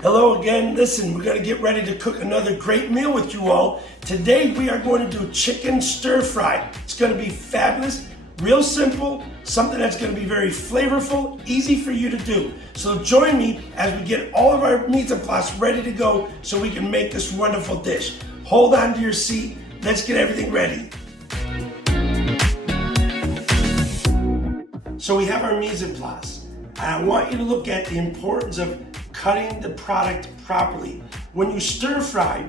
Hello again. Listen, we're going to get ready to cook another great meal with you all. Today we are going to do chicken stir fry. It's going to be fabulous, real simple, something that's going to be very flavorful, easy for you to do. So join me as we get all of our mise en place ready to go so we can make this wonderful dish. Hold on to your seat. Let's get everything ready. So we have our mise en place. I want you to look at the importance of cutting the product properly. When you stir fry,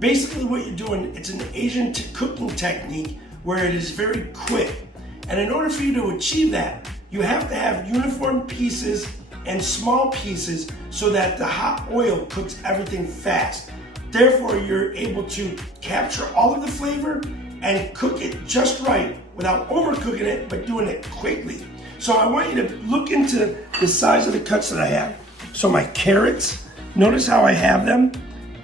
basically what you're doing, it's an Asian cooking technique where it is very quick. And in order for you to achieve that, you have to have uniform pieces and small pieces so that the hot oil cooks everything fast. Therefore, you're able to capture all of the flavor and cook it just right without overcooking it, but doing it quickly. So I want you to look into the size of the cuts that I have. So my carrots, notice how I have them,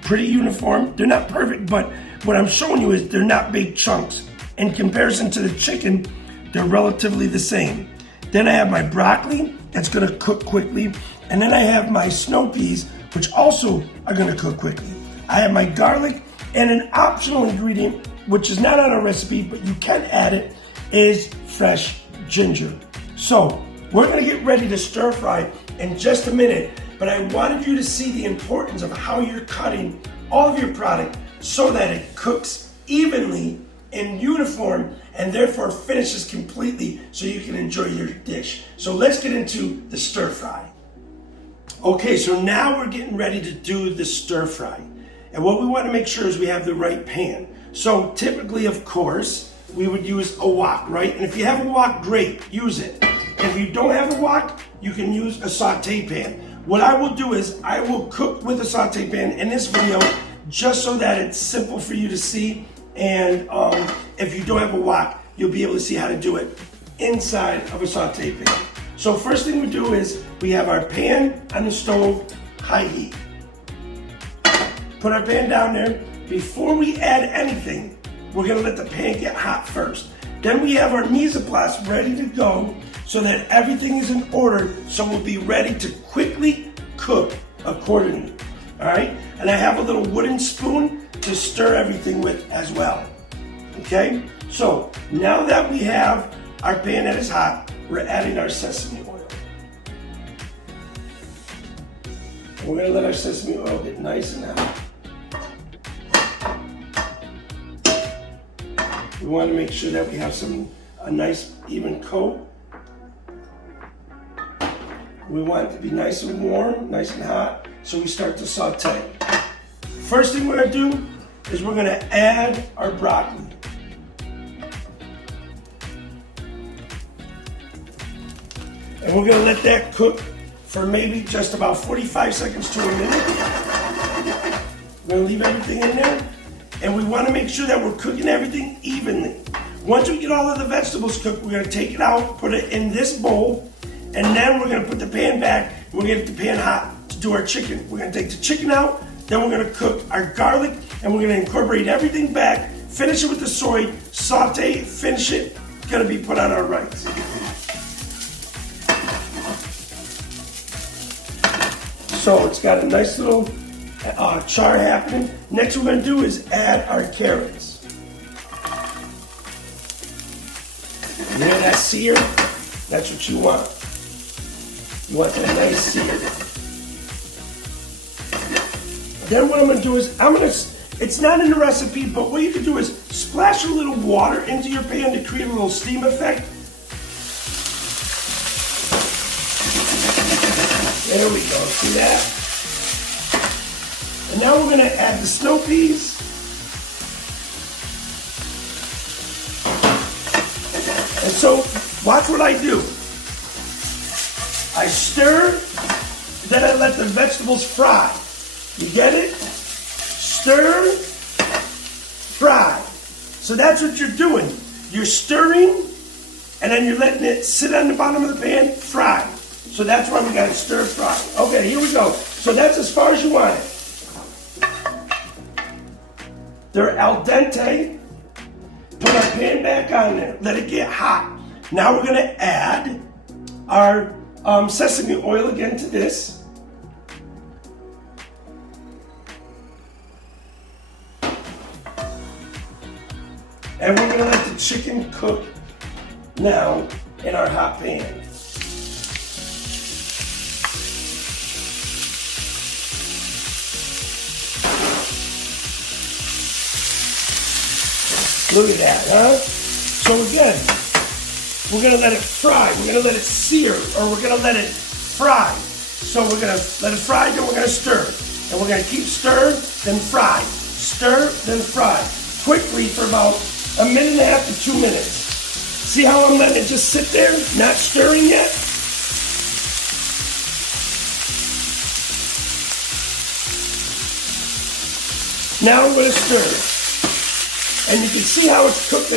pretty uniform. They're not perfect, but what I'm showing you is they're not big chunks. In comparison to the chicken, they're relatively the same. Then I have my broccoli, that's gonna cook quickly. And then I have my snow peas, which also are gonna cook quickly. I have my garlic, and an optional ingredient, which is not on our recipe, but you can add it, is fresh ginger. So we're gonna get ready to stir fry in just a minute, but I wanted you to see the importance of how you're cutting all of your product so that it cooks evenly in uniform and therefore finishes completely so you can enjoy your dish. So let's get into the stir fry. Okay, so now we're getting ready to do the stir fry. And what we want to make sure is we have the right pan. So typically, of course, we would use a wok, right? And if you have a wok, great, use it. If you don't have a wok, you can use a saute pan. What I will do is I will cook with a saute pan in this video just so that it's simple for you to see. And if you don't have a wok, you'll be able to see how to do it inside of a saute pan. So first thing we do is we have our pan on the stove, high heat. Put our pan down there. Before we add anything, we're gonna let the pan get hot first. Then we have our mise en place ready to go so that everything is in order, so we'll be ready to quickly cook accordingly, all right? And I have a little wooden spoon to stir everything with as well, okay? So now that we have our pan that is hot, we're adding our sesame oil. And we're gonna let our sesame oil get nice and hot. We want to make sure that we have a nice even coat. We want it to be nice and warm, nice and hot, so we start to saute. First thing we're gonna do is we're gonna add our broccoli. And we're gonna let that cook for maybe just about 45 seconds to a minute. We're gonna leave everything in there. And we want to make sure that we're cooking everything evenly. Once we get all of the vegetables cooked, we're going to take it out, put it in this bowl, and then we're going to put the pan back, and we're going to get the pan hot to do our chicken. We're going to take the chicken out, then we're going to cook our garlic, and we're going to incorporate everything back, finish it with the soy, saute, finish it, going to be put on our rice. So it's got a nice little char happening. Next we're going to do is add our carrots. You hear that sear? That's what you want. You want that nice sear. Then what I'm going to do is, it's not in the recipe, but what you can do is splash a little water into your pan to create a little steam effect. There we go, see that? And now we're going to add the snow peas. And so, watch what I do. I stir, then I let the vegetables fry. You get it? Stir, fry. So that's what you're doing. You're stirring, and then you're letting it sit on the bottom of the pan, fry. So that's why we got to stir fry. Okay, here we go. So that's as far as you want it. They're al dente. Put our pan back on there. Let it get hot. Now we're going to add our sesame oil again to this. And we're gonna let the chicken cook now in our hot pan. Look at that, huh? So again, we're gonna let it fry. We're gonna let it sear, or we're gonna let it fry. So we're gonna let it fry, then we're gonna stir. And we're gonna keep stir, then fry. Stir, then fry. Quickly for about 1.5 to 2 minutes. See how I'm letting it just sit there, not stirring yet? Now I'm gonna stir. And you can see how it's cooked.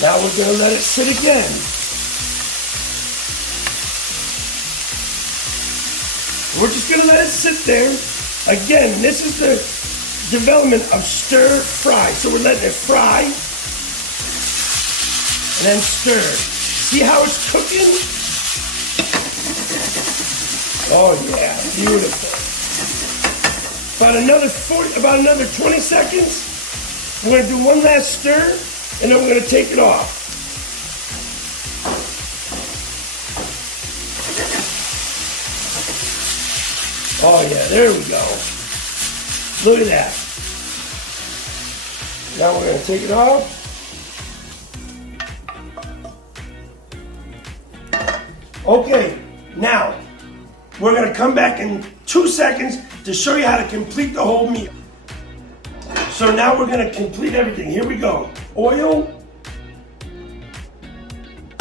Now we're gonna let it sit again. We're just gonna let it sit there. Again, this is the development of stir fry. So we're letting it fry and then stir. See how it's cooking? Oh yeah, beautiful. About another 20 seconds. We're gonna do one last stir, and then we're gonna take it off. Oh yeah, there we go. Look at that. Now we're gonna take it off. Okay, now we're gonna come back in 2 seconds to show you how to complete the whole meal. So now we're gonna complete everything. Here we go. Oil.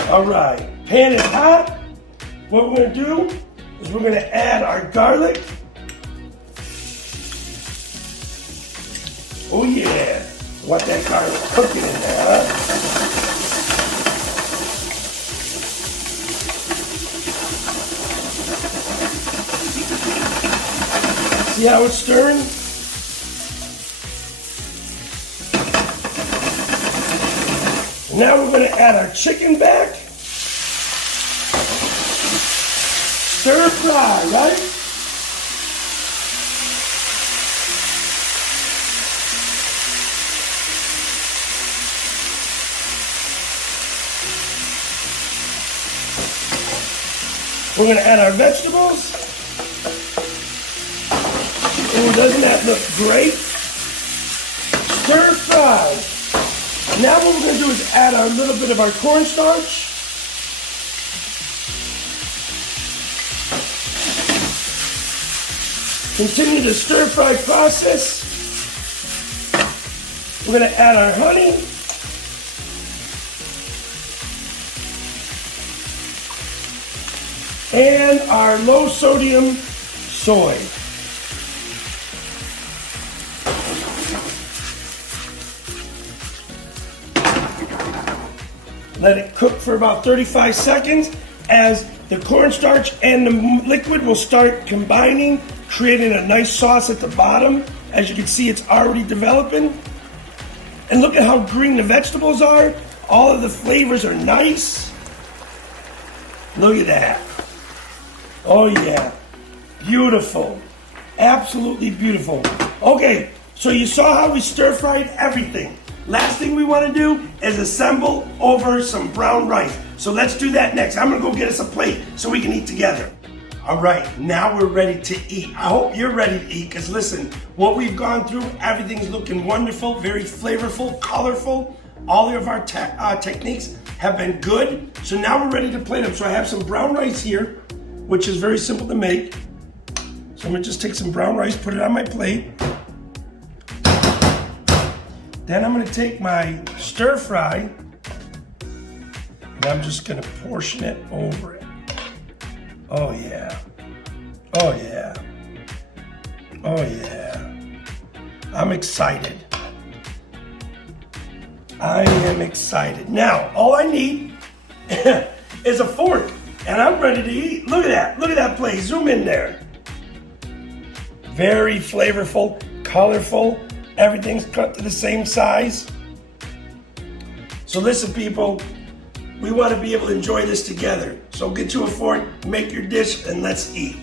All right, pan is hot. What we're gonna do is we're gonna add our garlic. Oh yeah, want that garlic cooking in there, huh? See how it's stirring? Now we're going to add our chicken back. Stir fry, right? We're going to add our vegetables. Ooh, doesn't that look great? Stir fry. Now what we're going to do is add a little bit of our cornstarch. Continue the stir fry process. We're going to add our honey. And our low sodium soy. Let it cook for about 35 seconds as the cornstarch and the liquid will start combining, creating a nice sauce at the bottom. As you can see, it's already developing. And look at how green the vegetables are. All of the flavors are nice. Look at that. Oh yeah, beautiful. Absolutely beautiful. Okay, so you saw how we stir fried everything. Last thing we want to do is assemble over some brown rice. So let's do that next. I'm gonna go get us a plate so we can eat together. All right, now we're ready to eat. I hope you're ready to eat, because listen, what we've gone through, everything's looking wonderful, very flavorful, colorful. All of our techniques have been good. So now we're ready to plate them. So I have some brown rice here, which is very simple to make. So I'm gonna just take some brown rice, put it on my plate. Then I'm gonna take my stir fry, and I'm just gonna portion it over it. Oh yeah, oh yeah, oh yeah. I'm excited. I am excited. Now, all I need is a fork, and I'm ready to eat. Look at that plate, zoom in there. Very flavorful, colorful. Everything's cut to the same size. So listen, people, we want to be able to enjoy this together. So get you a fork, make your dish, and let's eat.